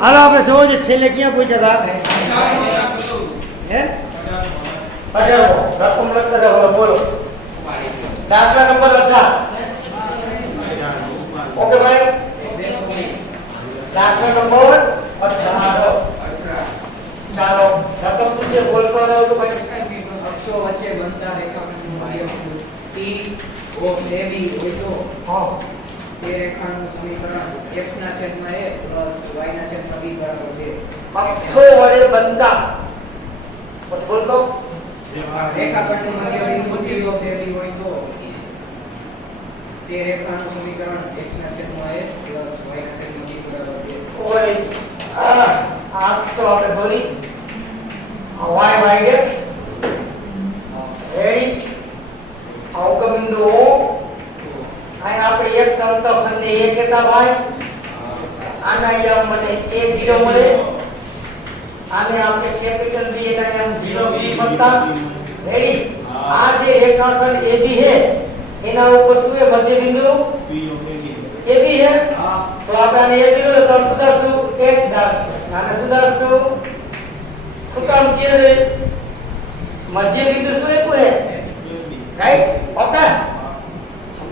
હાલો આપણે જોવો છે છેલ્લે ક્યાં પૂછ્યા હતા હે અઢાર રકમ લખતા જાઓ બોલો દાખલા નંબર 18 ઓકે ભાઈ દાખલા નંબર 18 ચાલો રકમ શું છે બોલતો રહો તો ભાઈ અક્ષો વચ્ચે બનતા રેખાખંડનું મૂલ્ય p ઓફ ab હોય તો હા તે રેખાનું સમીકરણ x ના છેદમાં a પ્લસ y ના છેદમાં b બરાબર 2 અક્ષો વડે બનતા બસ બોલતો રેખાખંડનું મૂલ્ય બિંદુ p ઓફ ab હોય તો તે રેખાનું સમીકરણ x ના છેદમાં a પ્લસ y ના છેદમાં b બરાબર 2 ઓય આ તો આપણે બોલી y y x રેડી અવક બિંદુ આ આપણી x અંતખંડને a કહેતા ભાઈ આના યમ મને a0 મળે આને આપણે કેપિટલ B એના યમ 0 b મળતા રેડી આ જે રેખાખંડ AB છે એના ઉપર શું છે મધ્ય બિંદુ AB है तो આપણે એ બિંદુ તો સુધારશું એક ધારશું આને સુધારશું શું કામ કે મધ્ય બિંદુ શું એક है राइट ओके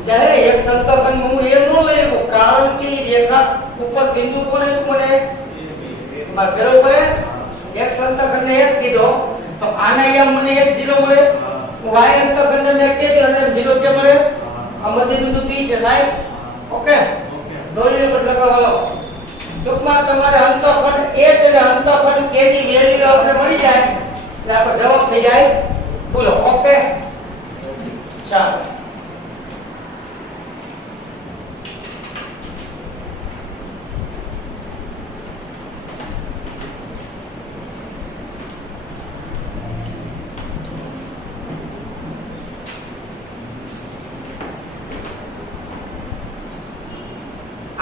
જ્યારે એક સંતોષન હું એ નો લેવો કારણ કે રેખા ઉપર બિંદુ કોને કોને માં ફેરવ પડે એક સંતોષન ને x કીધો તો આના યમ મને 1 0 મળે y અંતોષન ને મેં કે અને 0 કે મળે આ મધ્ય બિંદુ p છે રાઈટ ઓકે દોરીને પર લગાવવાનો ટૂંકમાં તમારે અંતઃખંડ a છે એટલે અંતઃખંડ k ની વેલ્યુ આપણે મળી જાય એટલે આપણો જવાબ થઈ જાય બોલો ઓકે ચાલો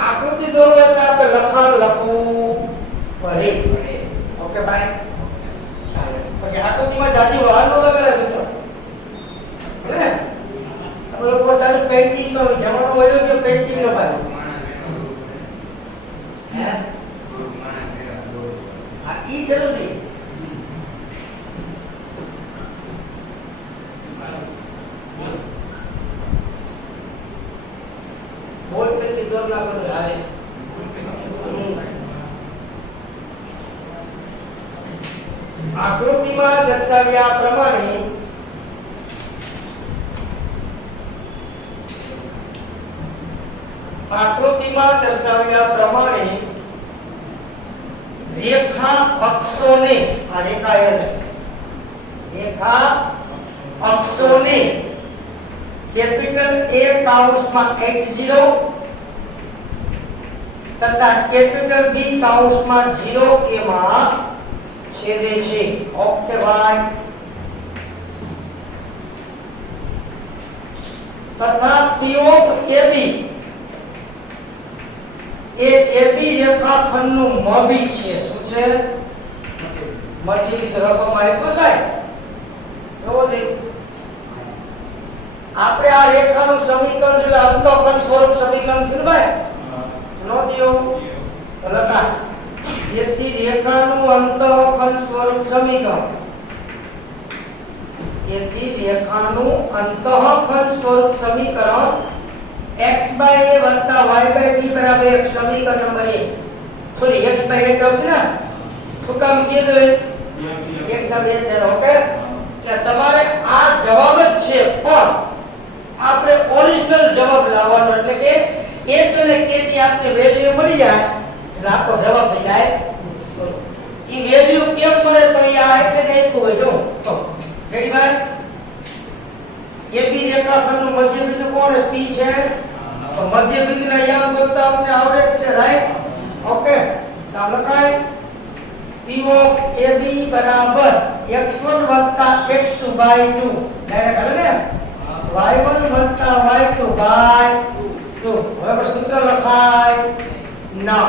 આકૃતિ દોરો એટલે આપણે લખાણ લખવું પડે ઓકે ભાઈ ચાલો પછી આકૃતિમાં જાજી વાળ નો લગાડે મિત્રો હે આપણે લોકો તારે પેઇન્ટિંગ નો જમાનો હોય કે પેઇન્ટિંગ નો ભાઈ હે આ ઈ જરૂરી બોલ पे की दौड़ ना कर हाय આકૃતિમાં દર્શાવ્યા પ્રમાણે રેખા અક્ષોને આ રેખા અક્ષોને કેપિટલ A કાઉન્સમાં h0 તથા કેપિટલ B કાઉન્સમાં 0k માં છેદે છે ઓકે ભાઈ તથા તિયોક AB એ AB રેખાખંડનું મબી છે શું છે મધ્યની રકમ આવી તો કાઈ જોવો દે આપણે આ રેખાનું સમીકરણ એટલે અંતઃખંડ સ્વરૂપ સમીકરણ છે ને ભાઈ નો દિયો લખા જેથી રેખાનું અંતઃખંડ સ્વરૂપ સમીકરણ x by a વત્તા y by b બરાબર એક સમીકરણ number 1 sorry x by h આવશે ને શું કામ કીધું x ના બે છે ઓકે એટલે તમારે આ જવાબ જ છે પણ આપણે ઓરિજિનલ જવાબ લાવવાનો એટલે કે h અને k ની આપને વેલ્યુ મળી જાય એટલે આપણો જવાબ થઈ જાય ઈ વેલ્યુ કેમ મળે તો આ એટલે દેતું હોય જો તો રેડી ભાઈ AB રેખાખંડનું મધ્ય બિંદુ કોણ P છે તો મધ્ય બિંદુના યામ ગોતતા આપણે આવડે જ છે રાઈટ ઓકે તો લખાય P of AB બરાબર x1 x2 2 ડાયરેક્ટ હાલે ને y1 y2 2 હવે સૂત્ર લખાય ના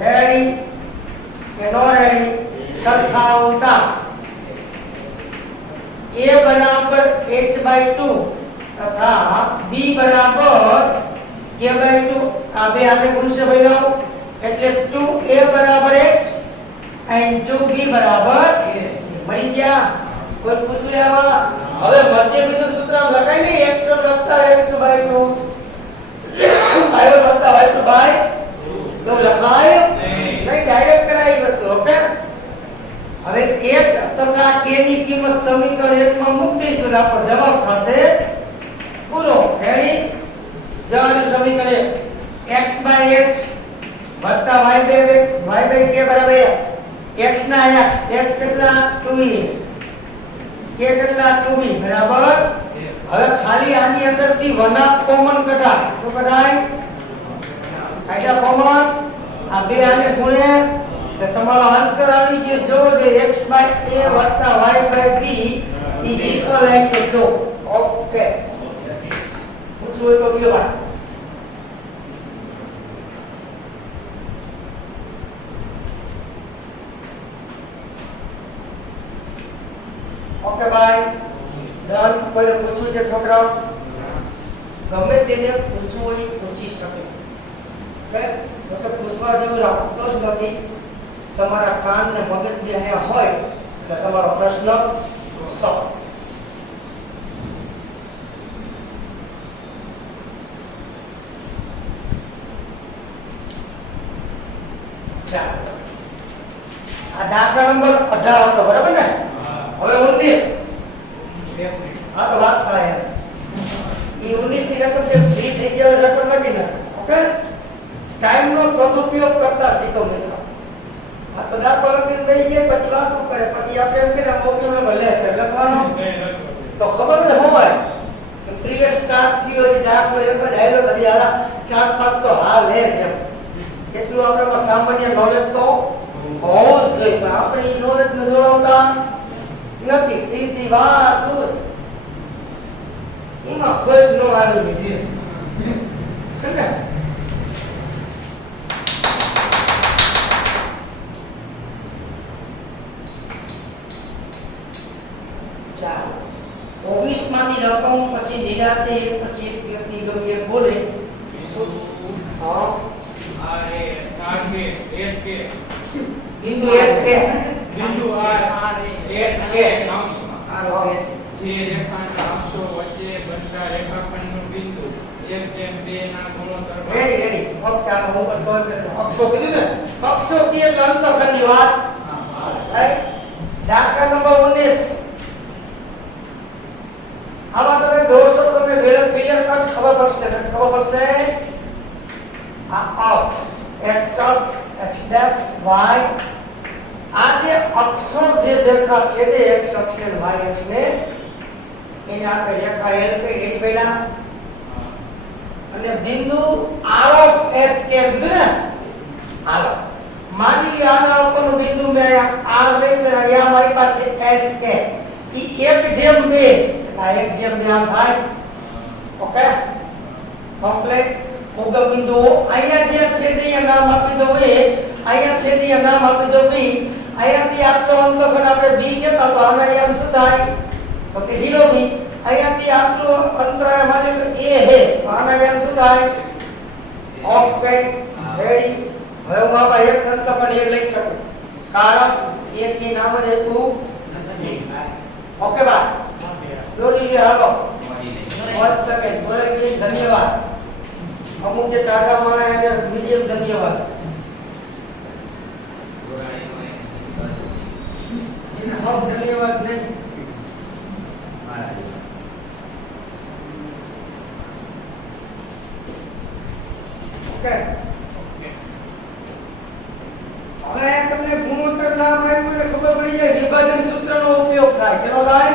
રેડી કે નો રેડી સરખાવતા A बराबर h/2 तथा B बराबर k/2 આ બે આપણે ગુણશે ભાઈઓ એટલે 2a બરાબર h and 2b બરાબર મળી ગયા. કોઈ પૂછ્યું આમાં? હવે મધ્ય બિંદુ સૂત્રમાં લખાય ને x1 વત્તા x2 બાય 2 y1 વત્તા y2 બાય તો લખાય નહીં, ડાયરેક્ટ કરાય એ વસ્તુ. ઓકે, હવે h તથા k ની કિંમત સમીકરણ 1 માં મૂકીશું એટલે આપણો જવાબ થશે પૂરો. રેડી? જવાનું સમીકરણ x બાય h વત્તા y બાય k બરાબર x ના x, h કેટલા 2e, k કેટલા 2b બરાબર. હવે ખાલી આની અંદરથી 1 કોમન કઢાય. શું કઢાય? કાઢ્યા કોમન. આ બે આને ગુણે એટલે તમારો આન્સર આવી ગયો. જોવો જે x બાય a વત્તા y by b is equal to 2. Okay, પૂછવું હોય તો કયો ભાઈ. ઓકે ભાઈ, ડન. કોઈને પૂછવું છે છોકરાઓ? ગમે તેને પૂછવું હોય પૂછી શકે. ઓકે, તો પૂછવા જેવું રાખતો જ નથી. તમારા કાન ને મગજ બે અહીંયા હોય એટલે તમારો પ્રશ્ન સોલ્વ. ચાલો, આ દાખલા નંબર 18 હતો બરાબર ને? હવે 19. હા તો વાત થાય એ 19 ની રકમ જે ફ્રી થઈ ગયો રકમ લખી નાખો. ઓકે, ટાઈમ નો સદુપયોગ કરતા શીખો મિત્રો. આ તો દાખલો લખીને બેસી જાય પછી વાતો કરે પછી આપણે એમ કે મોકલ્યો ને ભલે છે લખવાનો તો ખબર ન હોય કે પ્રીવિયસ સ્ટાર્ટ થયો એ દાખલો એક જ આયલો બધી આલા 4-5 તો હા લે છે. એટલું આપણામાં સામાન્ય નોલેજ તો હોવું જ જોઈએ, પણ આપણે એ નોલેજ ને જોડતા નથી. સીધી વાત દૂર એમાં ખોટ ન આવી ગઈ. ચાલો, 19 માંથી રકમ પછી નિરાતે પછી એક વ્યક્તિ ગમે એ બોલે. હા, આ એ આ કે એચ કે બિંદુ h કે બિંદુ આ એચ કે નામમાં જે રેખાના અક્ષો વચ્ચે બનતા રેખાખંડનું બિંદુ 1:2 ના ગુણોત્તર રેડી રેડી. ફક્ત આ હું બસ કહું કે અક્ષો કીધું ને, અક્ષો કે એટલે અંતઃખંડની વાત. રાઈટ? દાખલા નંબર 19. આમાં તમે દોસ્તો તમે ક્લિયર કટ ખબર પડશે ને ખબર પડશે. આ અક્ષ x અક્ષ x ડેક્સ y, આ જે અક્ષો જે દેખા છે તે x અક્ષ ને y અક્ષ ને એને આપણે રેખા L કે રેડી પહેલા અને બિંદુ આરોપ h કે કીધું ને. હાલો, માની લો આના ઉપરનું બિંદુ મેં r લઈને અહીંયા મારી પાસે h કે ઈ 1:2 આ 1:2 આમ થાય. Okay, complete. ઉગમ બિંદુ અહીંયા જે છે તે નામ આપી દો a, અહીંયા છે તે નામ આપી દો b. અહીંયાથી આટલો અંતઃખંડ આપણે b કહેતા તો આના એમ શું થાય તો કે 0b. અહીંયાથી આટલો અંતરાય માની લો a હે તો આના એમ શું થાય. Okay, ready. હવે હું આમાં એક અંતઃખંડ એ લઈ શકું કારણ a કે નામ જ હતું નથી. ઓકે બા, દોરી લે. હાલો, बहुत सेकंड बोले कि धन्यवाद. अमुक के टाटा माना है मीडियम धन्यवाद. हम धन्यवाद नहीं. ओके, હવે તમને ગુણોત્તર નામ આવ્યું એટલે ખબર પડી જાય વિભાજન સૂત્રનો ઉપયોગ થાય. કેનો થાય?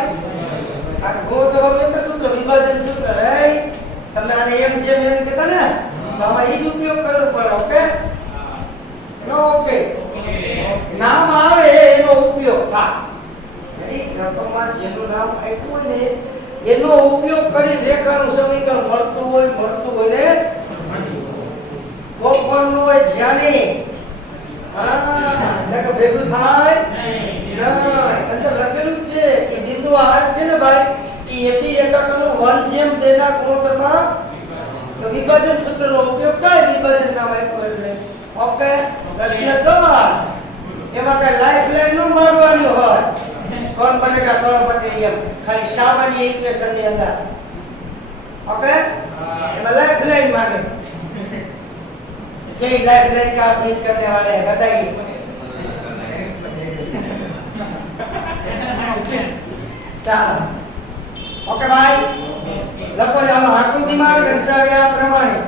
આ ગુણોત્તર એટલે સૂત્ર વિભાજન સૂત્ર. રાઈટ? તમે આને એમ જેમ એમ કહેતા ને તો આમાં ઈ જ ઉપયોગ કરવો પડે. ઓકે, નો ઓકે નામ આવે એનો ઉપયોગ થાય. રેડી? રકમમાં જેનું નામ આપ્યું ને એનો ઉપયોગ કરી રેખાનું સમીકરણ મળતું હોય ને કોણ હોય જ્યાંને હા ભેગું થાય નહીં. અંદર લખેલું છે કે બિંદુ r છે ને ભાઈ એ એપી રેખાખંડનો 1:2 ના ગુણોત્તરમાં તો વિભાજન સૂત્રનો ઉપયોગ થાય. વિભાજન નામ આપ્યું એટલે. ઓકે, પ્રશ્ન સવાલ એમાં કઈ જરૂર મારવાની હોય કોણ બનેગા કરોડપતિ એમ ખાલી સામાન્ય ઇક્વેશન ની અંદર ओके लाइफ लाइन मांगे यही लाइफ लाइन का आप यूज करने वाले हैं बताइए ચાલો ઓકે ભાઈ લખો ચાલો આકૃતિમાં દર્શાવ્યા પ્રમાણે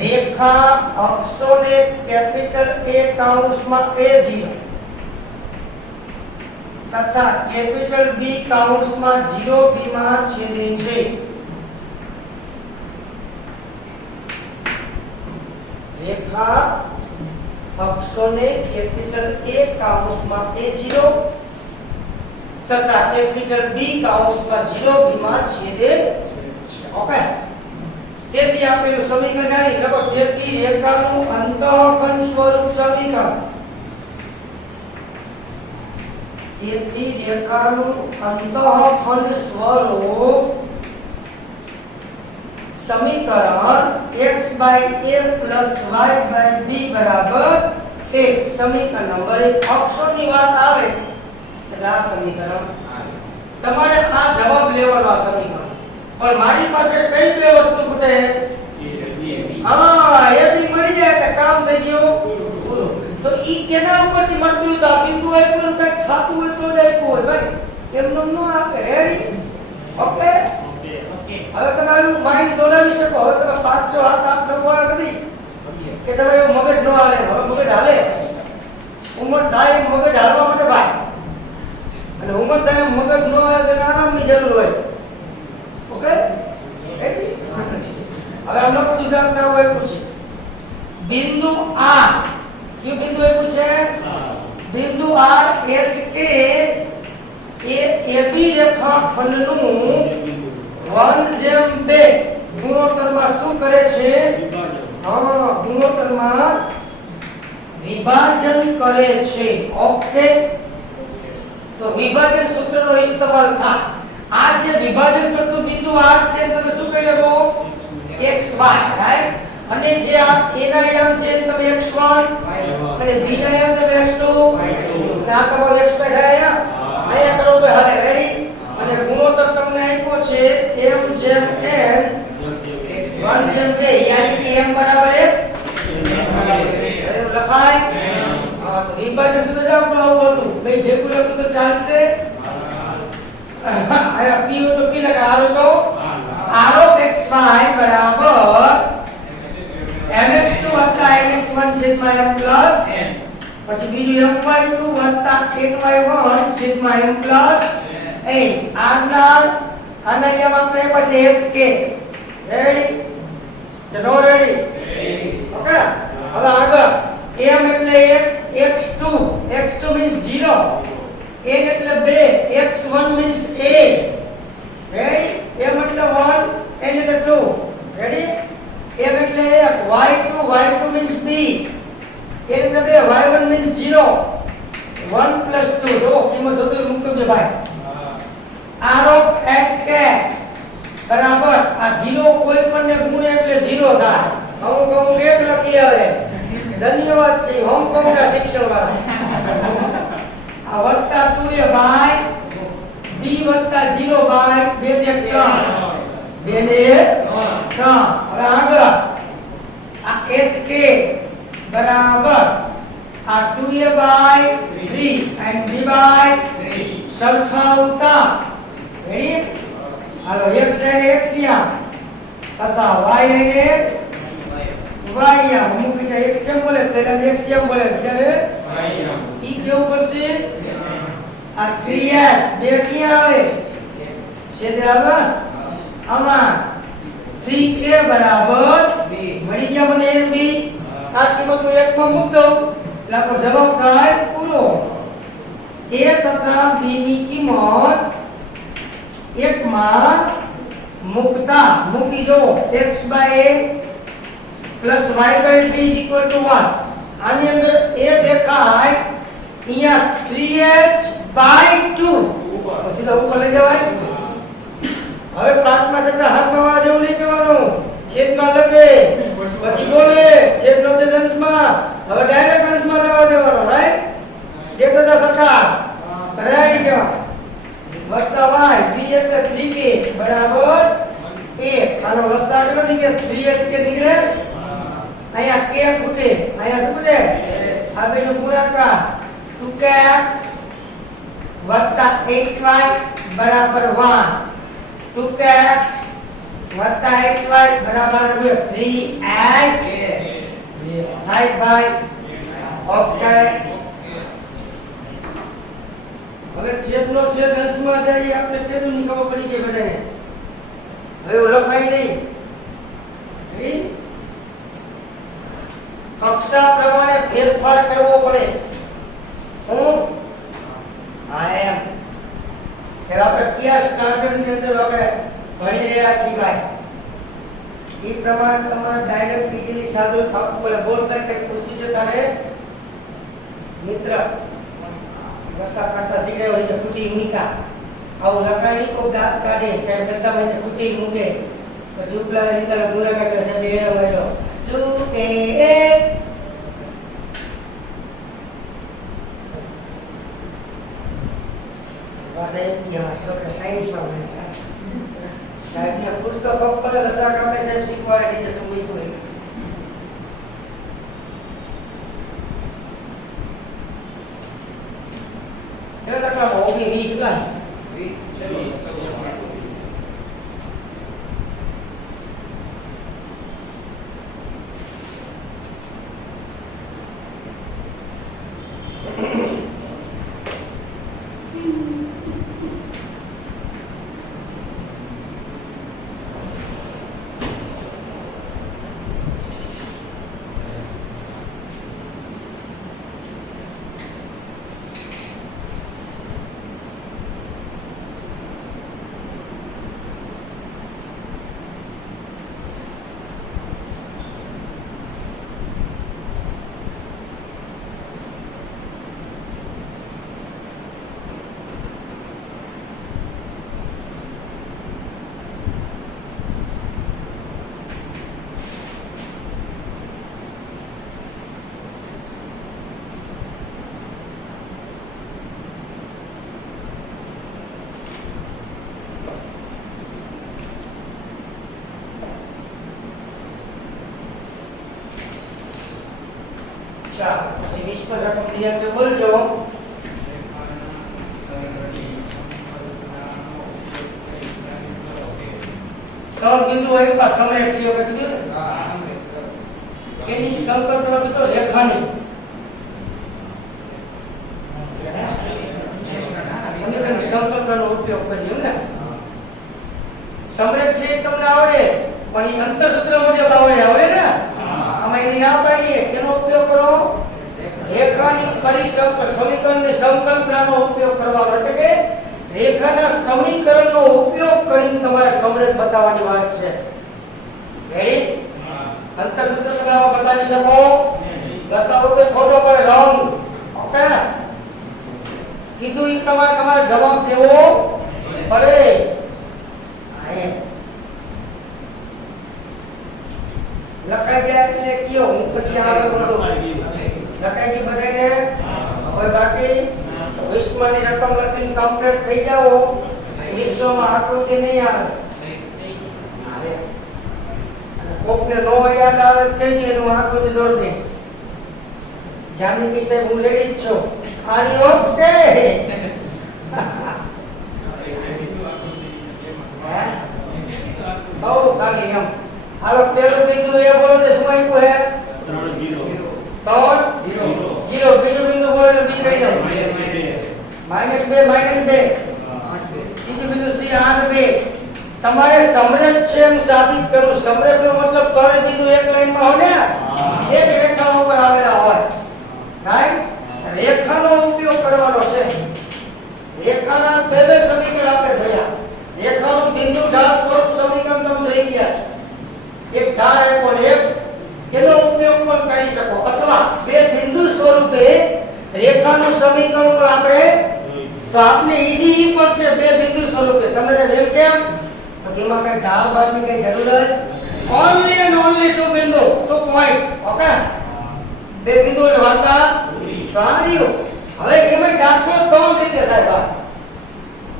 રેખા અક્ષોને કેપિટલ A કાઉન્સમાં A0 તથા કેપિટલ B કાઉન્સમાં 0B માં છેદે છે રેખા અક્ષોને કેપિટલ A કાઉન્સમાં A0 તથા કેપિટલ B કાઉન્સમાં 0B માં છેદે ઓકે તેથી આપેલું સમીકરણ જાણી લખો તેથી રેખાનું અંતઃખંડ સ્વરૂપ સમીકરણ તેથી રેખાનું અંતઃખંડ સ્વરૂપ સમીકરણ x/a + y/b બરાબર 1 સમીકરણ નંબર 1 અક્ષોની વાત આવે એટલે આ સમીકરણ તમારે આ જવાબ લેવાનો આ સમીકરણ और मारी પાસે કઈ બે વસ્તુ ખૂટે હા એ બી મળી જાય તો કામ થઈ ગયું પૂરું તો ઈ કેના ઉપરથી મળતું હતું બિંદુ આપ્યું કઈ ખાતું હોય તો જ આપ્યું હોય ભાઈ એમનો નો આપે રેડી ઓકે હવે તમારું માઇન્ડ દોડાવી શકો હવે તમે 500 હાથ આપ લખવાના નથી કે તમે એવું મગજ નો હાલે હવે મગજ હાલે ઉંમર થાય મગજ હાલવા માટે ભાઈ અને ઉંમર થાય મગજ નો આવે તો આરામની જરૂર હોય ओके रेडी अब हम लोग सुधार में वो पूछे बिंदु R क्यों बिंदु है पूछे बिंदु R एच के AB રેખાખંડનું 1/2 ગુણોત્તરમાં શું કરે છે હા ગુણોત્તરમાં વિભાજન કરે છે ઓકે તો વિભાજન સૂત્રનો ઇસ્તેમાલ થાય આ જે વિભાજન કરતું બિંદુ R છે તમે શું કહી શકો xy રાઈટ અને જે આ a ના આયામ છે તમે x1 અને b ના આયામ તમે x2 આ તમારો xy થાય અહીંયા કરો તો હાલે રેડી અને ગુણોત્તર તમને આપ્યો છે m/n 1/2 યાની કે m બરાબર 1 લખાય હા તો વિભાજન સૂત્ર આપણું આવું હતું ભાઈ ભેગું લખું તો ચાલશે आया p हो तो p लगा r हो तो r of xy बराबर mx2 વત્તા mx1 છેદમાં m પ્લસ n પછી બીજું my2 વત્તા ny1 છેદમાં m પ્લસ n આના અહીંયા આપણે પછી hk રેડી કે નો રેડી ઓકે હવે આગળ m એટલે 1 x2 means 0 a એટલે 2 x1 means a ready m એટલે 1 n એટલે 2 ready m એટલે 1 y2 means b n એટલે 2 y1 means 0 1 plus 2 જો કિંમત જોતો મૂકતો છે ભાઈ r of h કે બરાબર આ 0 કોઈ પણ ને ગુણે એટલે 0 થાય અમુક એક લખી આવે ધન્યવાદ છે હોમકોંગના શિક્ષણવાળા आ वत्ता 2a बाय b वत्ता 0 बाय 2 ने 3 2 ने 3 હવે આગળ આ hk બરાબર આ 2a by 3 and b by 3 સરખાવતા રેડી હાલો x અને x યા તથા y અને y યા હું કહીશ x કેમ બોલે પેલા x કેમ બોલે ત્યારે y ઈ કેવું પડશે આ 3s બે ક્યાં આવે છેદે આવે આમાં 3k બરાબર મળી ગયા મને n b આ કિંમત તો 1 માં મૂક દઉં એટલે આપણો જવાબ થાય પૂરો a તથા b ની કિંમત 1 માં મૂકતા મૂકી દો x/a plus y/b = 1 આની અંદર a દેખાય અહીંયા 3h/2 સીધા ઉપર લઈ જવાય હવે પાંચમા છઠ્ઠા હાથમાં વાળા જેવું નહીં કહેવાનું. છેદમાં લખે પછી બોલે છેદનો તે અંશમાં. હવે ડાયરેક્ટ અંશમાં જવા દેવાનો, રાઈટ? દેખો તો સરકાર તૈયારી કહેવાય. વત્તા y b એટલે 3k બરાબર 1. આનો લસાઅ કેટલો નીકળે? 3h કે નીકળે. અહીંયા k ખૂટે, અહીંયા શું ખૂટે? આ બેનો ગુણાકાર 2kx વત્તા hy બરાબર 1. 2kx વત્તા hy બરાબર 3h. રાઈટ ભાઈ? ઓકે. હવે છેદનો છેદ અંશમાં જાય આપણે પેલું ની ખબર પડી ગઈ બધાને. હવે લખાય નહીં. કક્ષા પ્રમાણે ફેરફાર કરવો પડે. શું? હા એમ. કે આપણે કયા સ્ટાન્ડર્ડ ની અંદર આપણે ભણી રહ્યા છીએ ભાઈ. એ પ્રમાણે તમારે ડાયરેક્ટ ઇઝીલી સાદું આપવું પડે. બોલતા કે પૂછ્યું છે તારે મિત્ર રસ્તા કાઢતા શીખે હોય કુટી મૂકા આવું લખાણી કોક દાંત કાઢે સાહેબ રસ્તામાં કુટી મૂકે પછી ઉપલા નીકળે ગુનાકાર કરે સાહેબ એનો વાયદો તું કે સાહેબ છોકરા સાયન્સમાં ભણે સાહેબને પુસ્તક ઉપર રસ્તા કાઢતા સાહેબ શીખવાડે નીચે સમજી કોઈ કેટલા હોવી વીક ના પછી 20 પર રકમ ક્લિયર કે બોલજો ત્રણ બિંદુ એક પાસ સમરેખ છે કે કીધું ને હા કેની સંકલ્પના તો રેખાની સમીકરણ સંકલ્પનો ઉપયોગ કરીએ ને સમરેખ છે તમને આવડે પણ એ અંતરસૂત્ર મુજબ આવડે ને આમાં એની ના પાડીએ તેનો ઉપયોગ કરો રેખાની સમીકરણની સંકલ્પનાનો ઉપયોગ કરવાનો એટલે કે રેખાના સમીકરણનો ઉપયોગ કરીને તમારે સમરેખ બતાવવાની વાત છે રેડી અંતરસૂત્ર બનાવવા બતાવી શકો બતાવો તો ખોટો પડે રોંગ ઓકે કીધું એ પ્રમાણે તમારે જવાબ દેવો પડે લખાઈ જાય એટલે કયો હું પછી આગળ વધું લખાઈ ગઈ બધાને હવે બાકી વિશ્વની રકમ લખીને કમ્પ્લીટ થઈ જાઓ વિશ્વમાં આકૃતિ નહીં આવે કોકને નો યાદ આવે કહી દે હું આકૃતિ દોર દે જાનકી સાહેબ હું રેડી જ છું આની ઓકે બહુ ખાલી એમ હાલો પેલું બિંદુ એ બોલો તો શું આપ્યું હે 3 0 બીજું બિંદુ બોલો બી કહી દો -2 બીજું બિંદુ C 8 તમારે સમરેખ છે એમ સાબિત કરવું સમરેખ નો મતલબ ત્રણે બિંદુ એક લાઈનમાં હોય ને એક રેખા ઉપર આવેલા હોય રાઈટ રેખાનો ઉપયોગ કરવાનો છે રેખાના બે સમીકરણ આપણે થયા રેખાનું બિંદુ ઢાળ સ્વરૂપ સમીકરણ તમે થઈ ગયા છે એક ઢાળ આપ્યો ને એક એનો ઉપયોગ પણ કરી શકો અથવા બે બિંદુ સ્વરૂપે રેખાનું સમીકરણ પણ આપણે તો આપને ઈજી પડશે બે બિંદુ સ્વરૂપે તમને જેમ કેમ तो એમાં કઈ ઢાળ બાળની કઈ જરૂર જ ઓન્લી એન્ડ ઓન્લી ટુ બિંદુ ટુ પોઈન્ટ ઓકે બે બિંદુ ને વાર્તા સારીઓ હવે એમાં દાખલો ત્રણ રીતે થાય બા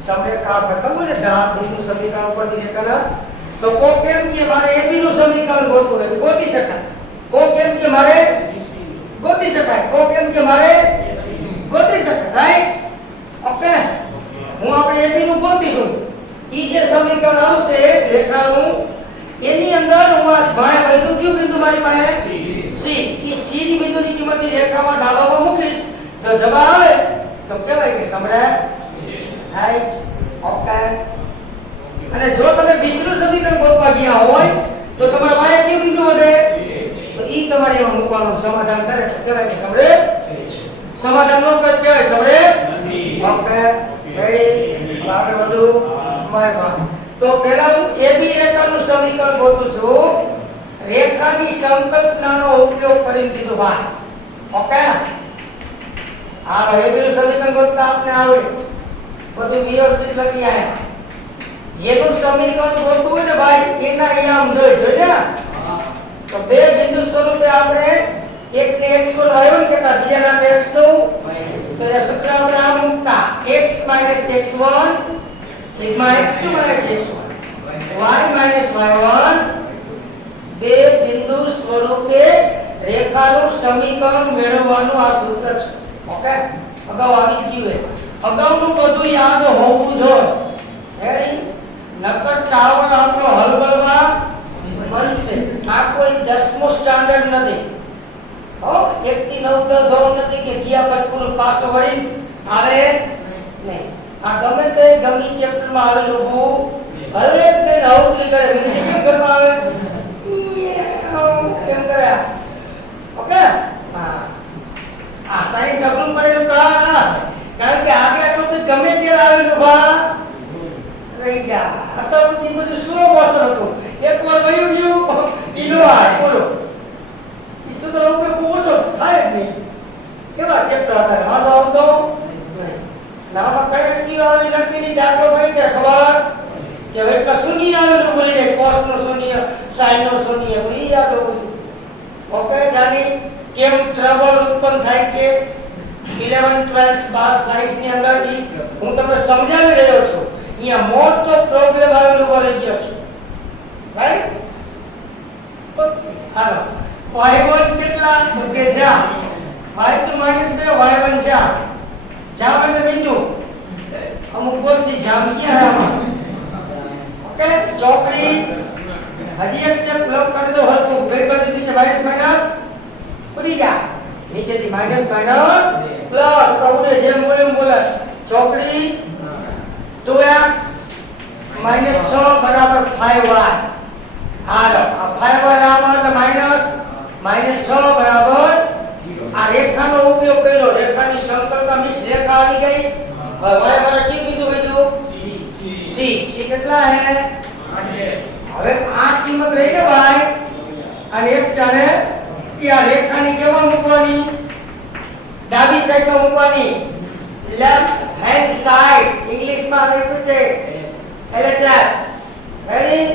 સમીકરણ આપણે કહ્યું ને ઢાળ બિંદુ સમીકરણ પરથી રેખાના તો કો કેમ કે મારે એબી નું સમીકરણ ગોતવું હોય ગોતી શકાય કો કેમ કે મારે ગોતી શકાય કો કેમ કે મારે ગોતી શકાય રાઈટ ઓકે હું આપણે એબી નું ગોતીશું ઈ જે સમીકરણ આવશે રેખાનું એની અંદર હું આ ભાઈ બિંદુ કયું બિંદુ મારી પાસે સી ઈ સી ની બિંદુની કિંમત રેખામાં ડાબામાં મૂકીશ તો જવાબ આવે તો કહેવાય કે સમરાય રાઈટ ઓકે અને જો તમે વિષ્ણુ સમીકરણ ગોતવા ગયા હોય તો તમારા પાસે કયું બિંદુ વધે તો ઈ તમારે એમાં મૂકવાનું સમાધાન કરે તો કહેવાય કે સમરે સમાધાન નો કરે કહેવાય સમરે ઓકે રેડી આગળ વધુ માય બા તો પહેલા હું એબી રેખાનું સમીકરણ ગોતું છું રેખાની સંકલ્પનાનો ઉપયોગ કરીને કીધું ભાઈ ઓકે આ એબી નું સમીકરણ ગોતતા આપને આવડે બધું વ્યવસ્થિત લખી આયા જેનું સમીકરણ ગોતવું હોય ને ભાઈ એના આયામ જોઈ ને તો બે બિંદુ સ્વરૂપે આપણે એક ને x1 આવ્યો ને કેટલા બીજાના ને x2 તો એ સૂત્ર આપણે આ મૂકતા x x1 sigma x2 x1 y y1 બે બિંદુ સ્વરૂપે રેખાનું સમીકરણ મેળવવાનું આ સૂત્ર છે ઓકે અગાઉ આવી જ ગયું અગાઉનું બધું યાદ હોવું જોઈએ રેડી નકર ટાવર આપણો હલ બલવા બનશે આ કોઈ 10મો સ્ટાન્ડર્ડ નથી હો 1 થી 9 ધોરણ નથી કે ગયા પછી પૂરું પાસ વળીને આવે નહીં આ ગમે તે ગમી ચેપ્ટરમાં આવેલું હું હવે કે આઉટલી કરે વિનય કેમ કરવા આવે કેમ કરે ઓકે હા આ સાઈન્સ અપરૂવ કરેલું કારણ કે આગળ ટોપિક ગમે ત્યારે આવેલું બા રહી જા અત્યારે બધું સ્લો મોશન હતું એકવાર વયું ગયું ઈનો આ પૂરો ઈસુ તો ઉપયોગ ઓછો થાય જ નહીં કેવા ચેપ્ટર હતા વાંધો આવતો નામાં કઈ કી આવી લખીની દાખલો કરી કે ખબર કે હવે કશું નહીં આવેલું બોલીને કોસ નો શૂન્ય સાઈન નો શૂન્ય એ યાદ હોવું ઓકે જાની કેમ ટ્રબલ ઉત્પન્ન થાય છે 11 12 12 સાયન્સ ની અંદર હું તમને સમજાવી રહ્યો છું અહીંયા મોટો પ્રોબ્લેમ આવેલો રહી ગયો છે રાઈટ હાલો y1 કેટલા તો કે જા y2 - 2 y1 જા જા એટલે બિંદુ અમુક કોર્સી જામ ક્યાં હે આમાં ઓકે ચોકડી હજી એક સ્ટેપ લવ કરી દો હલકું બે બાજુથી કે માઈનસ માઈનસ ઉડી જા નીચેથી માઈનસ માઈનસ પ્લસ તો ઉડે જેમ બોલે એમ બોલે ચોકડી 2x - 6 બરાબર 5y હાલો આ 5y આમાં એટલે -6 બરાબર આ રેખાનો ઉપયોગ કર્યો રેખાની સંકલ્પના મીન્સ રેખા આવી ગઈ હવે y મારે કી કીધું કીધું c કેટલા હે 8 હવે આ કિંમત રહી ને ભાઈ અને x જાણે આ રેખાની કેવા મૂકવાની ડાબી સાઈડમાં મૂકવાની લેફ્ટ હેન્ડ સાઈડ ઇંગ્લિશમાં લખ્યું છે LHS રેડી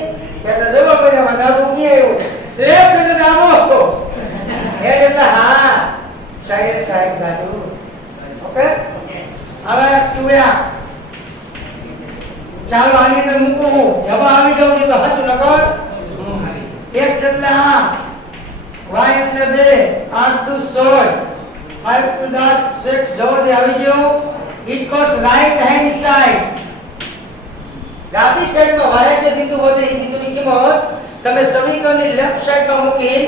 કે તો જોવો પડે ડાબું કે એવું લેફ્ટ એટલે ડાબો હેડ એટલે હા સાઈડ સાઈડ બાજુ ઓકે હવે 2x ચાલો આની અંદર મૂકું હું જવાબ આવી જવું તો હતું નકર x એટલે આ y એટલે 2 8 2 16 5 2 10 6 જોડે આવી ગયો it cos right hand side ડાબી સાઈડમાં y જે બિંદુ વધે એ બિંદુની કિંમત તમે સમીકરણની લેફ્ટ સાઈડમાં મૂકી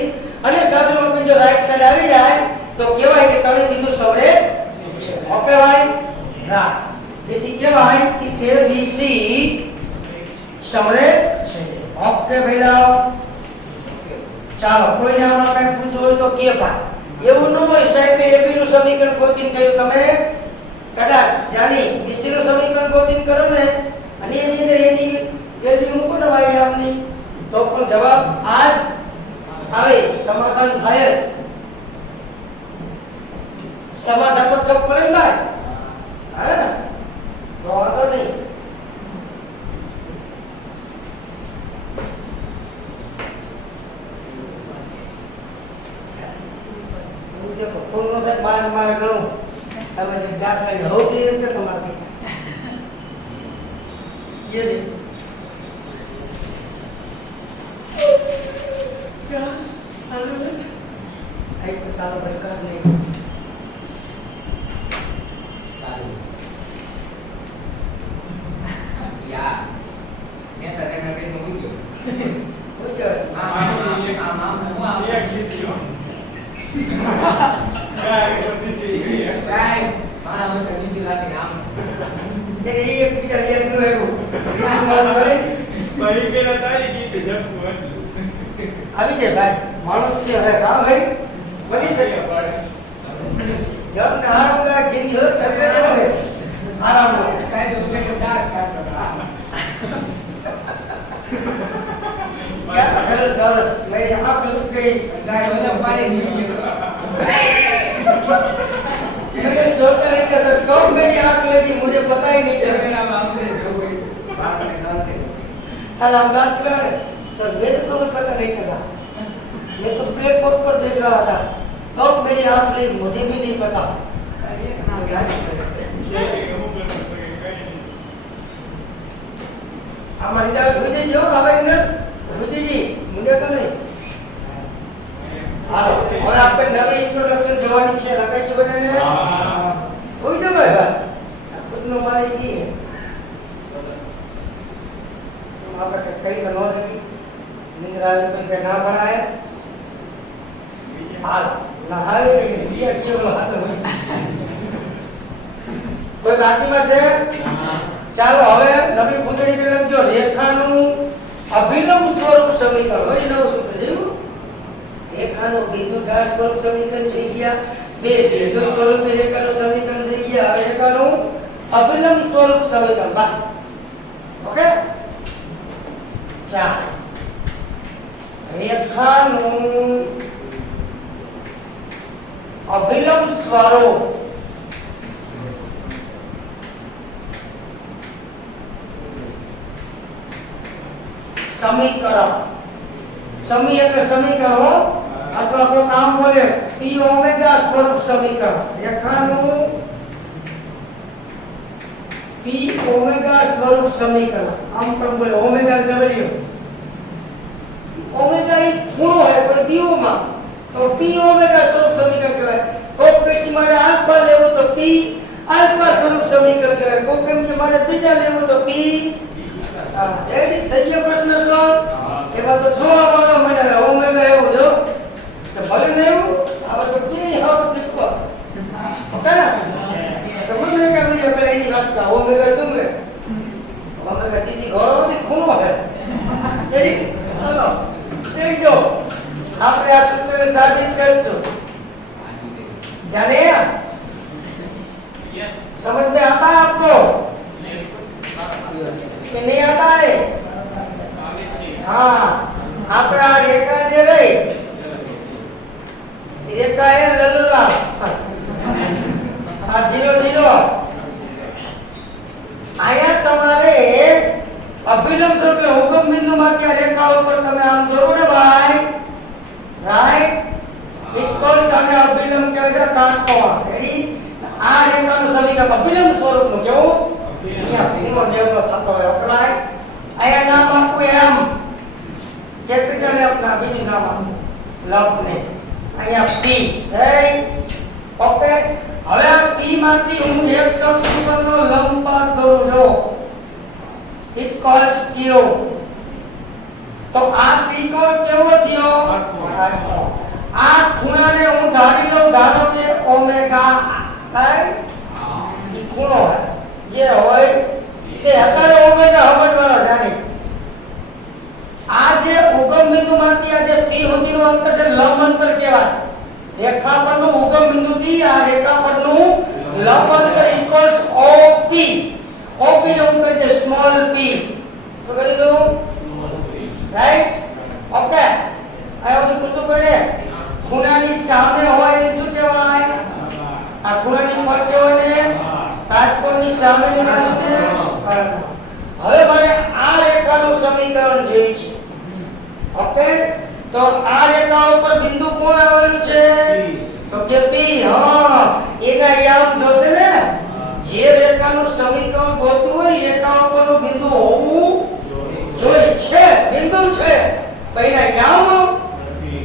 અને સાદુરૂપ જો રાઈટ સાઈડ આવી જાય તો કહેવાય કે તમે બિંદુ સવરે ઓકે ભાઈ ના તેથી કહેવાય કે ABC સવરે છે ઓકે ભઈલા ચાલો કોઈને આમાં કઈ પૂછવું હોય તો કે ભાઈ એવું ન હોય સાહેબ AB નું સમીકરણ ગોતીને કહ્યું તમે કદાચ જાની BC નું સમીકરણ ગોતીને કરો ને અને એની અંદર એની વેલ્યુ મૂકો ને ભાઈ આપની તો પણ જવાબ આ જ આવે સમાધાન થાય સમાધાન તો જવાબ પડે ને ભાઈ હા તો વાંધો નહીં બાર મારે ગણું તમે જે દાખલા હોતી નથી તમારી ये ले एक तो सारा बस कर नहीं यार मैं तो कहना पे तो हुई हो गया એક લીધો કાઈ કરતી હતી काय माला मैं कली दी रात नाम तेरे एक पिक्चर ये नो है वो मालूम है સહી પેલા તારી ગીત જપવું હતું अभी जे भाई मनुष्य है काम भाई बनी से जब नहाऊंगा जिंदगी हो शरीर में लगे आराम हो काय तो तुम्हें डार काटता था क्या हेलो सर मेरी आंख लुक गई काय मतलब पानी नहीं मैंने सोचा नहीं था कब मेरी आंख लगी मुझे पता ही नहीं चला मेरा बाप से जो हुई बात में डालते अलामदार कर सर मेरे को भी पता नहीं चला मैं तो प्लेटफॉर्म पर देख रहा था कब मेरी आंख लगी मुझे भी नहीं पता ये ना क्या છે કે હું કરતો કે કઈ નહીં हमारी तरह धुई दीजिए बाबा इंदर धुई दीजिए मुझे तो नहीं हाँ और आप पे नवी इंट्रोडक्शन जवानी छे लगा की वजह ने कोई तो भाई खुद नो मारी की तुम आप कई तो नो लगी निंद्रा तो के नाम बनाए हां नहाए ये केवल हाथ हुई कोई बाकी में छे ચાલો હવે નવી ખુદડી ને લખજો રેખાનું અભિલંબ સ્વરૂપ સમીકરણ હોય નવું સૂત્ર જોયું રેખાનું બિંદુધાર સ્વરૂપ સમીકરણ થઈ ગયા બે બિંદુ સ્વરૂપ રેખાનું સમીકરણ થઈ ગયા હવે રેખાનું અભિલંબ સ્વરૂપ સમીકરણ બા ઓકે ચાલ રેખાનું અભિલંબ સ્વરૂપ समीकरण समी એટલે સમીકરણ અથવા કોઈ નામ બોલે p ઓમેગા સ્વરૂપ સમીકરણ રેખાનું p ઓમેગા સ્વરૂપ સમીકરણ આમ પણ બોલે ઓમેગા w ઓમેગા એ ખૂણો હે કોઈ બીઓ માં તો p ઓમેગા સ્વરૂપ સમીકરણ કહેવાય કોઈ કેસી મારે આલ્ફા લેવું તો p આલ્ફા સ્વરૂપ સમીકરણ કહેવાય કોઈ કેમ કે મારે બીટા લેવું તો p એડી તૈયાર પ્રશ્ન સોલ્વ એમાં તો છવા વાળો મને ઓમેગા એવું જો તો ભલે ને એવું આવે તો કે હાવ દીપો ઓકે તો મને કે બીજા પેલા એની વાત કા ઓમેગા શું છે ઓમેગા ટીની ઘોડી ખૂણો છે એડી હાલો ચઈ જો આપણે આ સૂત્રને સાબિત કરશું जाने यस समझ में आता है आपको कि नहीं आता है हाँ आपका रेखा जे रही रेखा है ललुला हाँ 0 आया तुम्हारे अभिलंब स्वरूप हुकम बिंदु माटे आ रेखा ऊपर તમે આમ દોરો ને ભાઈ રાઈટ ઇક્વલ્સ અને અભિલંબ કહેવાય છે કાટકોણ રેડી આ રેખાનું સમીકરણ અભિલંબ સ્વરૂપનું કેવું અહીંયા ખૂણો ડેવલપ થતો હોય અકળાય આયા નામ આપવું એમ કેપિટલ એફ ના બીજું નામ આપવું લંબ ને અહીંયા p રેડી ઓકે હવે આ p માંથી હું એક અક્ષ ઉપરનો લંબ પાર કરું છું इट कॉल्स क्यू तो आ त्रिकोण केवो थयो आ ખૂણાને હું ધારી લઉં ધારો કે ઓમેગા રાઈટ ઈ ખૂણો હે જે હોય તે અત્યારે ઓમેગા સમજવાનો જાની આ જે ઉગમ બિંદુમાંથી આ જે p સુધીનું અંતર છે લંબ અંતર કહેવાય રેખા પરનું ઉગમ બિંદુથી આ રેખા પરનું લંબ અંતર ઇક્વલ્સ OP OP ને હું કહી દે સ્મોલ p શું કરી દઉં રાઈટ ઓકે આ બધું પૂછવું પડે ખૂણાની સામે હોય એને શું કહેવાય આ ખૂણાની ફરતે હોય ને કાટકોણની સામેની બાજુને કર્ણ હવે મારે આ રેખાનું સમીકરણ જોઈએ છે ઓકે તો આ રેખા ઉપર બિંદુ કોણ આવેલું છે તો કે p હા એના યામ જોશે ને જે રેખાનું સમીકરણ ગોતવું હોય રેખા ઉપરનું બિંદુ હોવું જોઈએ છે બિંદુ છે પહેલા યામ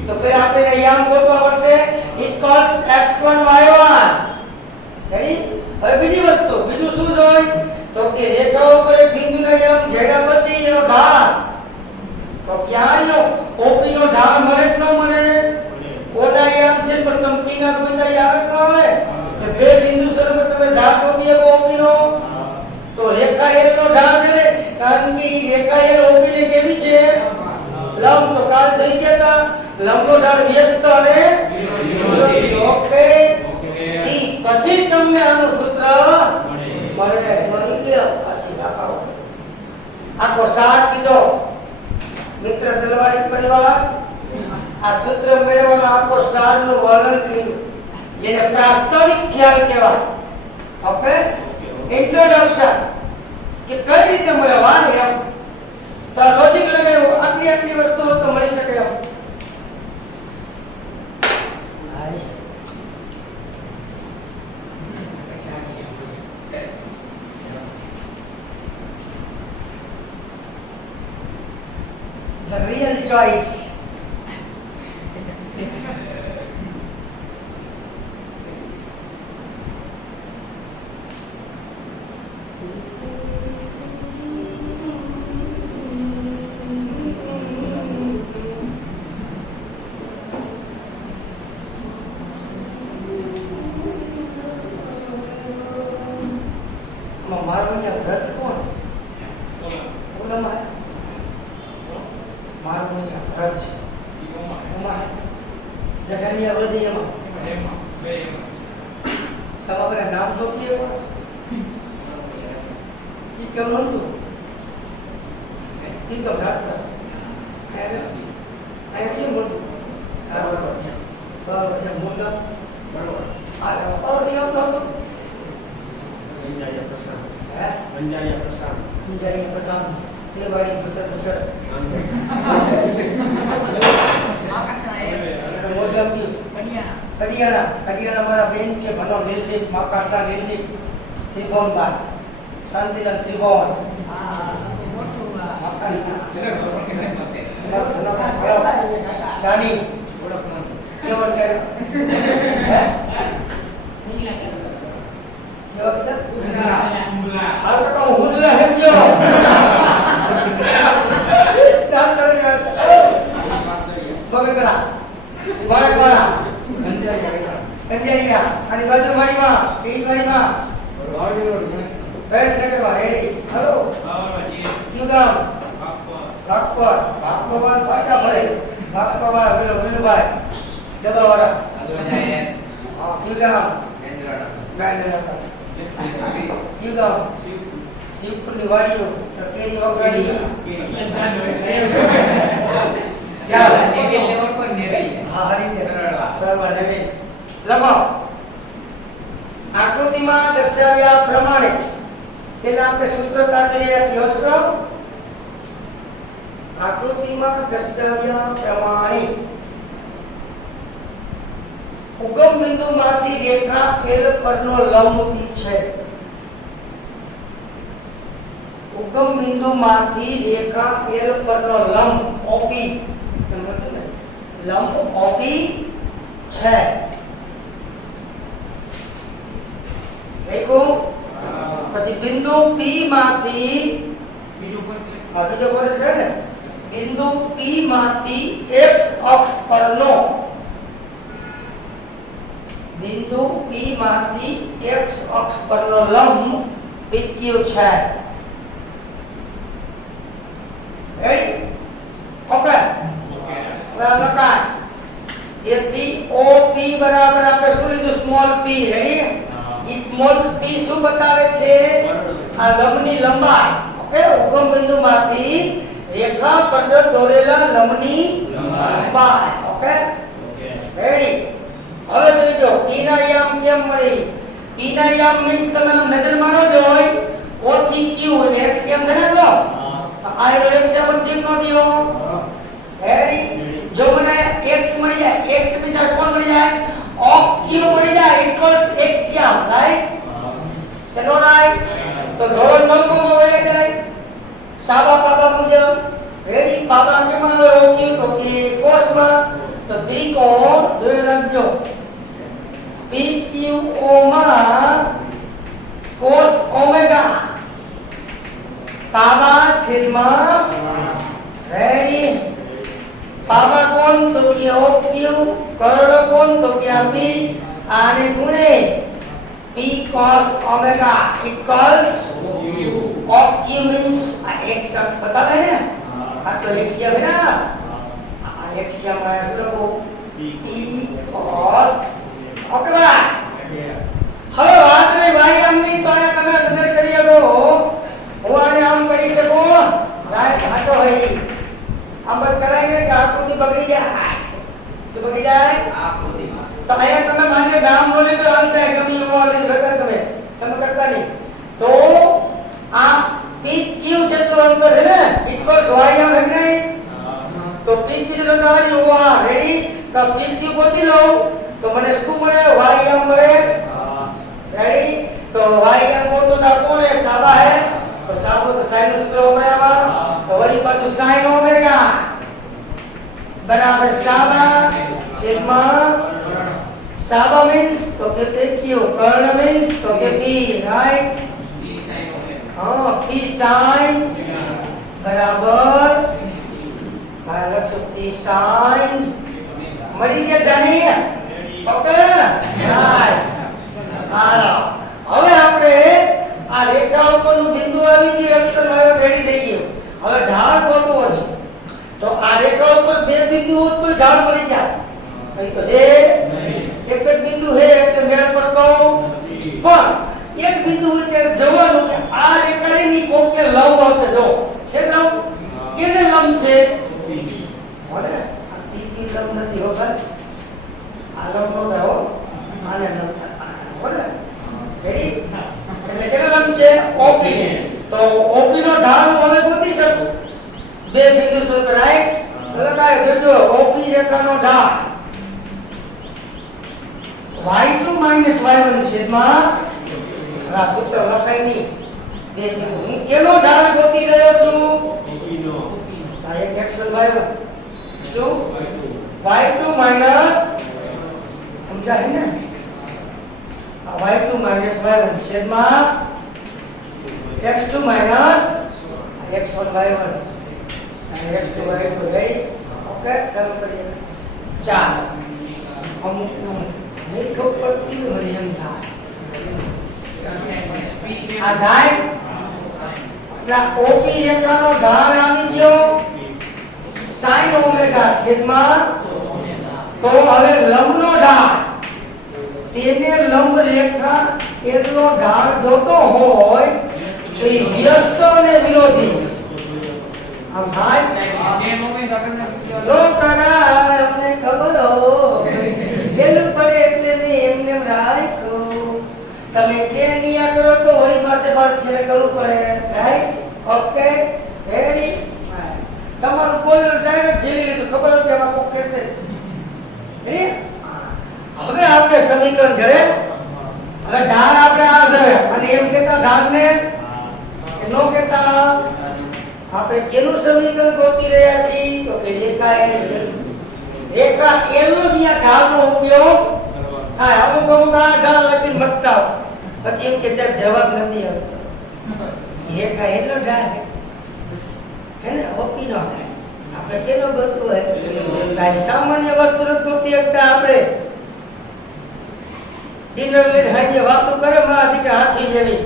તો फिर આપણે યામ ગોતવા પડશે it calls x1 y1 ready હવે બીજી વસ્તુ બીજું શું જોઈ તો કે રેખા ઉપર એક બિંદુના યામ જેડા પછી એનો ઢાળ તો ક્યાં OP નો ઢાળ મળે કે ન મળે ઓના યામ છે પણ તમે P ના દૂરના યામ ન આવે કે બે બિંદુ સ્વરૂપે તમે ઢાળ શોધી શકો OP નો તો રેખા L નો ઢાળ છે કારણ કે ઈ રેખા L OP ને કેવી છે લંબ તો કાલ થઈ ગયા હતા લંબનો ઢાળ વ્યસ્ત અને વિરોધી ઓકે ઈ પછી તમને આનું સૂત્ર મળે મળી ગયો પાછી લગાવો આખો સાર કીધો મિત્ર દલવાડી પરિવાર આ સૂત્ર મેળવવાનો આખો સારનું વર્ણન કર્યું જેને પ્રાસ્તાવિક ખ્યાલ કહેવાય ઓકે ઇન્ટ્રોડક્શન કે કઈ રીતે મળવા એમ તો લોજિક લગાવ્યું આટલી વસ્તુ તો મળી શકે એમ The real choice. મારું વ્રત કોણ ઓલામાં મારું વ્રત જઠાની વ્રત એમાં તમારા નામ તો કેવું ઈ કેમ નતું ઈ તો રાખતા આ કેમ નતું બરાબર છે મોટા બરાબર આ પાવર એમ નતું Anjaya Prasan. Anjaya Prasan. Dia balik besar-besar. Modal ni. Kadiana हमारा बेन છે ભનો નિલદીપ મહાકાષ્ટા નિલદીપ ત્રિભુવન બાર શાંતિલાલ ત્રિભુવન જાની કેવો કે કેવો kita harus tahu hulah hemjo dan ternyata bagaimana bagaimana Anjaya ani baju mari ma ei mari ma ready halo juga Akbar Akbar pada boleh Akbar belum baik jaga orang juga Gairata juga Sipur wario terkiri wakari jalan level level પર navy hari સરળ navy લખો આકૃતિમાં દર્શાવ્યા પ્રમાણે તેના આપણે સૂત્ર કાઢી રહ્યા છીએ સૂત્ર આકૃતિમાં દર્શાવ્યા પ્રમાણે ઉગમ બિંદુમાંથી રેખા L પરનો લંબ P છે ઉગમ બિંદુમાંથી રેખા L પરનો લંબ OP લંબ OP છે देखो પછી બિંદુ P માંથી બીજો પર છે ને બિંદુ P માંથી x અક્ષ પરનો બિંદુ P માંથી x અક્ષ પરનો લંબ PQ છે રેડી ઓકે બરાબર એથી OP બરાબર આપણે શું લીધું સ્મોલ p રેડી ઈ સ્મોલ p શું બતાવે છે આ લંબની લંબાઈ ઓકે ઉગમ બિંદુમાંથી રેખા પર દોરેલા લંબની લંબાઈ ઓકે રેડી હવે જોજો p ના યામ કેમ મળી p ના યામ મીન્સ તમે નજર મારો જો હોય o થી q અને x એમ ગણો તો આ x એમ કેમ નો દિયો રેડી જો મને x મળી જાય x બીજા કોણ મળી જાય o q મળી જાય ઇક્વલ્સ x યામ રાઈટ કે નો રાઈટ? તો ધોરણ 9 માં વહી જાય સાબા પાબા મુજબ. રેડી? પાબા કેમાં આવે? ઓકે તો કે કોસમાં. તો ત્રિકોણ જોઈ રાખજો PQO માં cos ઓમેગા પાબા છેદમાં રેડી પાબા કોણ તો કે OQ કર્ણ કોણ તો કે P આને ગુણે P cos omega equals OQ means આ x અક્ષ બતાવે ને આટલો એક્સિયમ હે ને આ એક્સિયમ માં શું લખો P cos ઓમેગા. હવે વાત રહી વાયામની તો આ તમે નજર કરી લો હું આને આમ કરી શકું રાઈટ હાટો હઈ આમ બત કરાય ને કે આકૃતિ બગડી જાય. શું બગડી જાય? આકૃતિ. તો અહીંયા તમે માની લો ગામ બોલે તો હાલશે ગમે એવો આલે લગન તમે કરતા નહીં. તો આ PQ જેટલો અંતર છે ને ઇક્વલ્સ વાયામ હે નહીં? તો PQ જેટલો તારી હોવા રેડી તો PQ ગોતી લો તો મને શું મળે? વાયામ મળે. રેડી? તો વાયામ ગોતો ના કોણ હે? સાબા હે. તો સાબો તો sin નું સૂત્ર ઉમેરવા તો વળી પાછું sin ઓમેગા બરાબર સાબા છેદમાં સાબા મીન્સ તો કે PQ કર્ણ મીન્સ તો કે P right P sin omega. હા P sin બરાબર આ લખો P sin મળી ગયા જાની ઓકે રાઈટ. હાલો હવે આપણે આ રેખા ઉપરનું બિંદુ આવી ગયું એક્શન વાળો રેડી થઈ ગયો. હવે ઢાળ ગોતવો છે તો આ રેખા ઉપર બે બિંદુ હોત તો ઢાળ મળી જાય નહીં તો હે એક જ બિંદુ હે એટલે મેળ પડતો પણ એક બિંદુ ઉપર જવાનું કે આ રેખાની કોકે લંબ હશે. જો છે લંબ કેને લંબ છે? બોલે આ પીપી લંબ નથી હો ભાઈ આ લંબ નો થાય હો આને લંબ થાય બોલે રેડી એટલે કેને લંબ છે? OP ને. તો OP નો ઢાળ હું હવે ગોતી શકું બે બિંદુ સુધી રાઈટ. હવે કાય જોજો OP રેખાનો ઢાળ y2 y1 છેદમાં આ સૂત્ર લખાય નહીં બે બિંદુ હું કેનો ઢાળ ગોતી રહ્યો છું? આ એક x1 y1 શું y2 માઈનસ સમજાય ને y2 y1 છેદમાં x2 x1 y1 x2 y2 ready okay ચાલો કરીએ. ચાલો અમુક નહીં ખબર પડતી મને એમ થાય આ જાય એટલે OP રેખાનો ઢાળ આવી ગયો sin ઓમેગા છેદમાં તો હવે લંબનો ઢાળ તેને લંબ રેખા એટલો ઢાળ જોતો હોય તો એ વ્યસ્ત અને વિરોધી આમ થાય tan ઓમેગા તમને લો કરા અમને ખબર હો જેલું પડે એટલે મેં એમને રાખ્યું તમે જે નિયા કરો તો વળી પાસે બાર છે કરવું પડે રાઈટ ઓકે રેડી તમારું બોલેલું ડાયરેક્ટ ઝીલી લીધું ખબર હતી આમાં કોક કહેશે રેડી. હવે આપણે સમીકરણ જડે હવે ઢાળ આપણે આ ધરે અને એમ કહેતા ઢાળને નો કહેતા આપણે કેનું સમીકરણ ગોતી રહ્યા છીએ તો કે રેખા L નો જ્યાં ઢાળનો ઉપયોગ થાય અમુક આ ઢાળ લખીને મતતા પછી એમ કે સાહેબ જવાબ નથી આવતો રેખા L નો ઢાળ હે ને ઓપી નો થાય આપણે કેનો ગોતવું હોય કાંઈ સામાન્ય વસ્તુ નથી ગોતી શકતા આપણે ડિનર લઈને હાજે વાતો કરે મારા દીકરા હાથી જેવી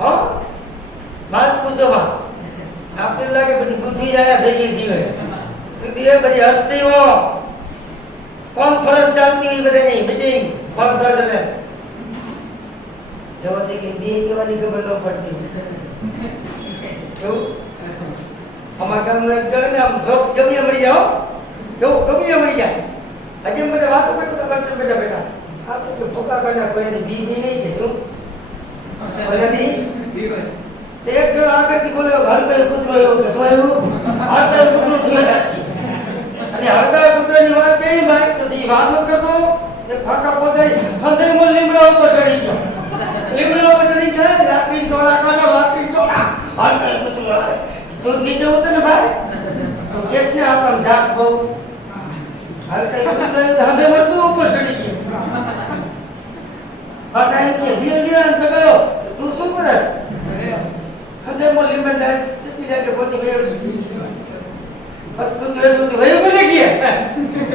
હો વાત પૂછો માં આપણે લાગે બધી બુદ્ધિ જાય ભેગી જીવે સુધી એ બધી હસ્તીઓ કોન્ફરન્સ ચાલતી હોય બધાની મીટિંગ કોન્ફરન્સ ને જવાથી કે બે કહેવાની ખબર ન પડતી કેવું અમારા ગામનો એક જણ ને આમ જોક ગમીએ મળી જાઓ કેવું ગમીએ મળી જાય હજી બધા વાતો કરતો તો બચ્ચો બેઠા બેઠા આ તો કે ફોકા કાઢ્યા કોઈ બી બી નહીં કે શું બધાથી તે એક જણ આગળથી બોલે હળદર કૂતરો એવો કે શું એવું હળદર કૂતરો થયો અને હળદર કૂતરાની વાત કઈ ભાઈ તો એ વાત ન કરતો એ ફાકા પોતાઈ હંધે મો લીમડો ઉપર ચડી ગયો. લીમડો ઉપર ચડી ગયો લાકડી ટોળા કાઢો લાકડી ટોળા હાલ બધું તું નીચે ઉતર ને ભાઈ તો કેસને આપણ જાગ બહુ હાલ કઈ હંધે મરતું ઉપર ચડી ગયો. બસ એમ કે લ્યો ને ગયો તું શું કરે હંધે મો લીમડો ડાયરેક્ટ પીડા કે પોતે ગયો. બસ તું તો એટલું તો વયો બોલે ગયા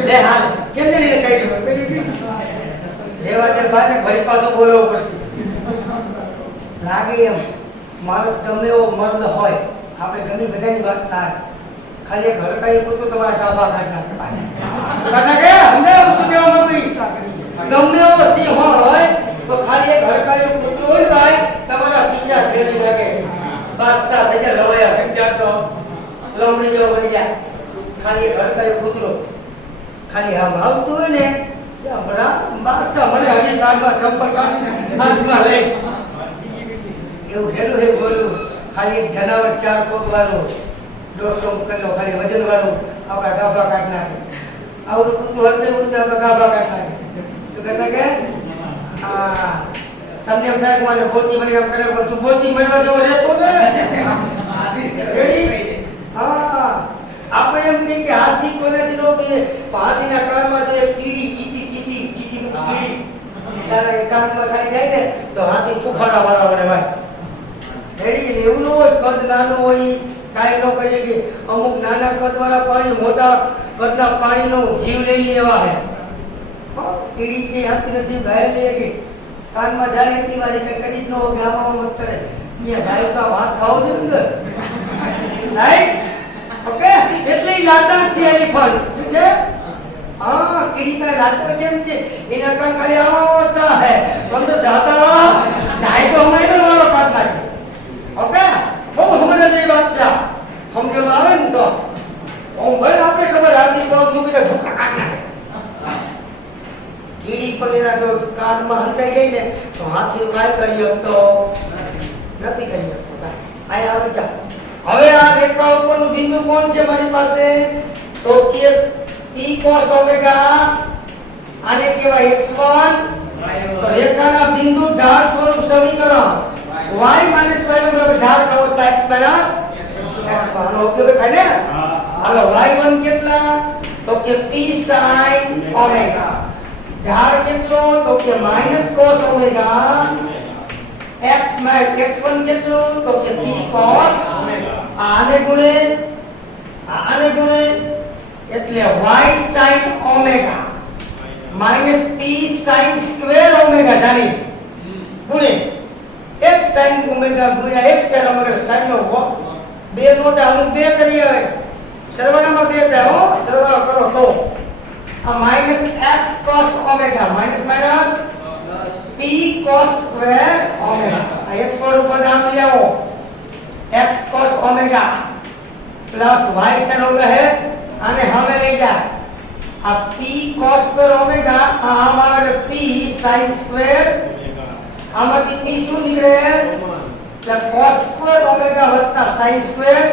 લે હાલ કેમ ને કઈ દે દેવા દે બાને ભાઈ પાછો બોલવો પડશે. લાગે એમ માણસ ગમે એવો મર્દ હોય આપણે ગમે બધાની વાત થાય ખાલી ઘર કઈ પોતું તમારા ડાબા કાઢના કે અમને શું કહેવા માંગુ ગમે એવો સિંહ હોય તો ખાલી એક હડકાયું કૂતરું હોય ને ભાઈ તમારા પીછા ફેરવી લાગે બાદશાહ થઈ જાય લવાયા ફેંક્યા તો લમણી જેવો બની જાય. ખાલી એક હડકાયું કૂતરું ખાલી આમ આવતું હોય ને હમણાં બાદશાહ મને હજી કાનમાં ચંપલ કાઢી હાથમાં લઈ એવું હેલું હે બોલું ખાલી એક જનાવર 4 પગ વાળું 150 કિલો ખાલી વજન વાળું આપણા ગાભા કાઢ નાખે. આવડું કૂતરું હરતે ઉડતે આપણા ગાભા કાઢ નાખે. શું કરી નાખે? હા તમને એમ થાય કે મને પોતી મળી એમ કરે પણ તું પોતી મળવા જેવો રહેતો ને રેડી. હા આપણે એમ કહીએ કે હાથી કોનેથી નો કે હાથીના કાનમાં જે કીડી ચીટી કીડી ત્યારે કાનમાં ખાઈ જાય ને તો હાથી ફૂફાડા વાળા વળે ભાઈ રેડી. એવું ન હોય કદ નાનું હોય કાંઈ ન કહીએ કે અમુક નાના કદવાળા પાણી મોટા કદના પાણીનો જીવ લઈ લેવા હે. કીડી છે હાથીનો જીવ ઘાયલ લઈ કે કાનમાં જાય એટલી વાર કઈ કરી જ ન હોય કે આમાં મત કરે અહીંયા જાય તો હાથ ખાવો છે અંદર રાઈટ. ઓકે એટલે લાચાર છે એલિફન્ટ. શું છે? હા કીડી का लाचार કેમ છે એના કાન ખાલી આવા હોતા હે हम तो जाता जाए तो हमें तो वाला काट नाखे. ओके બહુ સમજે નહીં વાત છે સમજણ આવે ને તો હું ભાઈ આપણે ખબર હાથી પગ મૂકીને ભૂખા કાઢ નાખે. કીડી પણ એના જો કાનમાં હંતાઈ ગઈ ને તો હાથી કાંઈ કરી શકતો નથી કરી શકતો કાંઈ. આ આવી જા. હવે આ રેખા ઉપરનું બિંદુ કોણ છે મારી પાસે તો કે p cos ઓમેગા આને કહેવાય x1. તો રેખાના બિંદુ ઢાળ સ્વરૂપ સમીકરણ y y નો ઢાળ અવસ્થા x x1 નો ઉપયોગ થાય ને. હાલો y1 કેટલા તો કે p sin ઓમેગા. ઢાળ કેટલો તો કે cos ઓમેગા. x1 કેટલો તો કે p cos આને ગુણે એટલે y sin omega p sin square omega જાની ગુણે x sin ઓમેગા ગુણ્યા x sin ઓમેગા sin નો બે નોટા હું બે કરી હવે સરવાળામાં બે થાય હો સરવાળો કરો તો આ x cos omega minus p cos square omega આ x વાળું પદ આમ લઈ આવો x cos omega plus y sin omega હે આને હવે લઈ જા આ p cos સ્ક્વેર ઓમેગા આમ આવે p sin સ્ક્વેર આમાંથી p શું નીકળે એટલે cos સ્ક્વેર ઓમેગા વત્તા sin સ્ક્વેર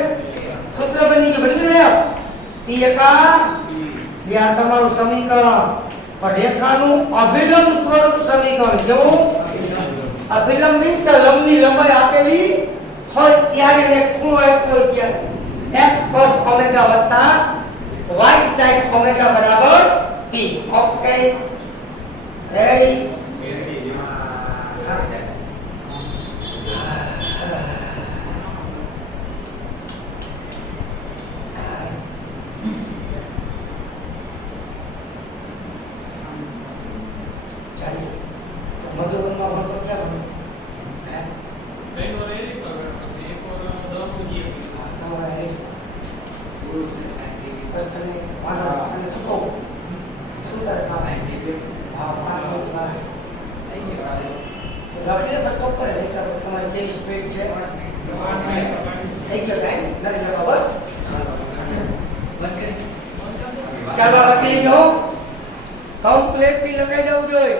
સૂત્ર બની ગયું p એકા આ તમારું સમીકરણ પણ રેખાનું અભિલંબ સ્વરૂપ સમીકરણ કેવું અભિલંબ મીન્સ લંબની લંબાઈ આપેલી હોય ત્યારે ને ખૂણો આપ્યો હોય ત્યારે x cos ઓમેગા વત્તા y sin ઓમેગા બરાબર p. Okay ready. ચાલી તો મધુબનમાં ભણતો ક્યાં ભણતો હે બેંગલોર એરી પર પછી એક ઓર દોરનું જે તમારા એ તને વાંધો તને શું કહું શું તારે કામ હા પાંચ મિનિટમાં લખી દે બસ તો પર લઈ જાવ તમારી કેવી સ્પીડ છે થઈ ગયો ટાઈમ નથી લખો બસ ચાલો લખી લેજો કમ્પ્લીટલી લખાઈ જવું જોઈએ.